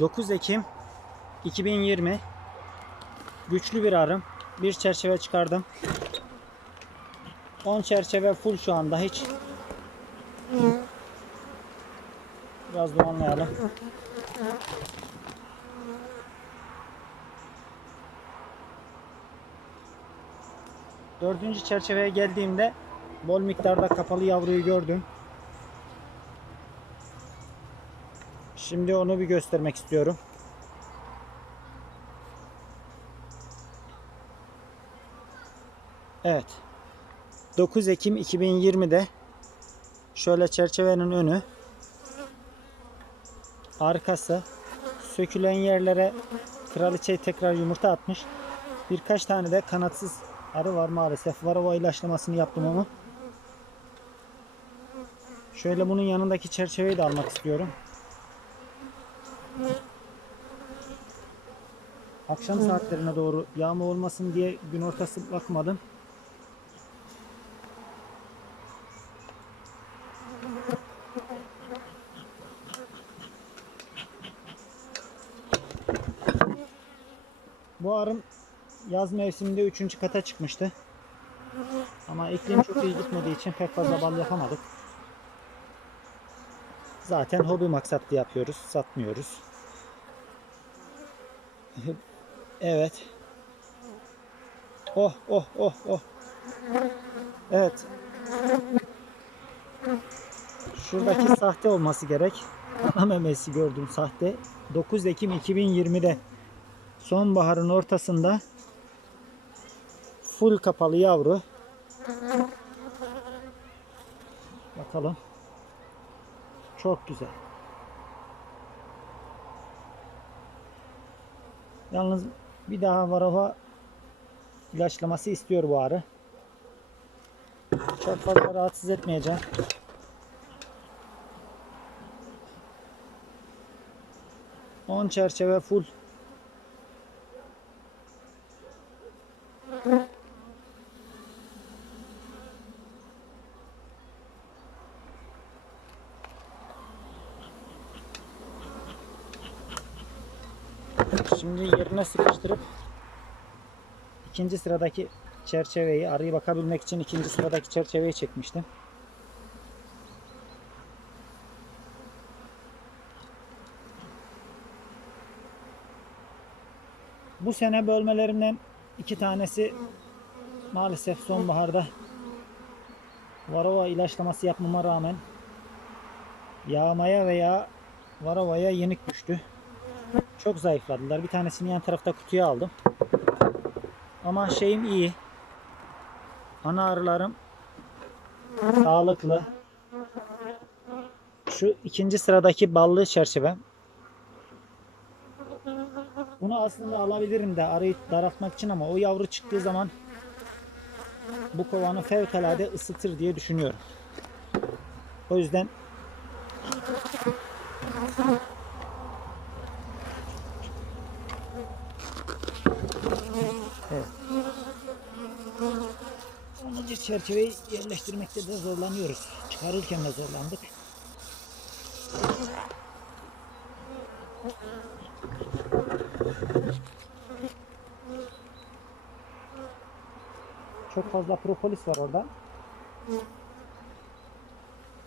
9 Ekim 2020 güçlü bir arım. Bir çerçeve çıkardım. 10 çerçeve full şu anda hiç. Biraz dumanlayalım. Dördüncü çerçeveye geldiğimde bol miktarda kapalı yavruyu gördüm. Şimdi onu bir göstermek istiyorum. Evet. 9 Ekim 2020'de şöyle çerçevenin önü arkası sökülen yerlere kraliçe tekrar yumurta atmış. Birkaç tane de kanatsız arı var maalesef. Varova ilaçlamasını yaptım onu. Şöyle bunun yanındaki çerçeveyi de almak istiyorum. Akşam saatlerine doğru yağmur olmasın diye gün ortası bakmadım. Bu arım yaz mevsiminde 3. kata çıkmıştı. Ama iklim çok iyi gitmediği için pek fazla bal yapamadık. Zaten hobi maksatlı yapıyoruz, satmıyoruz. Evet. Oh oh oh oh. Evet. Şuradaki sahte olması gerek. Ana memesi gördüm sahte. 9 Ekim 2020'de sonbaharın ortasında full kapalı yavru. Bakalım. Çok güzel. Yalnız bir daha varava ilaçlaması istiyor bu arı. Çok fazla rahatsız etmeyeceğim. On çerçeve full. Şimdi yerine sıkıştırıp ikinci sıradaki çerçeveyi arayı bakabilmek için ikinci sıradaki çerçeveyi çekmiştim. Bu sene bölmelerimden iki tanesi maalesef sonbaharda varova ilaçlaması yapmama rağmen yağmaya veya varovaya yenik düştü. Çok zayıfladılar. Bir tanesini yan tarafta kutuya aldım. Ama şeyim iyi. Ana arılarım sağlıklı. Şu ikinci sıradaki ballı çerçevem. Bunu aslında alabilirim de arıyı daraltmak için ama o yavru çıktığı zaman bu kovanı fevkalade ısıtır diye düşünüyorum. O yüzden Evet. Sonuncu çerçeveyi yerleştirmekte de zorlanıyoruz. Çıkarırken de zorlandık. Çok fazla propolis var orada.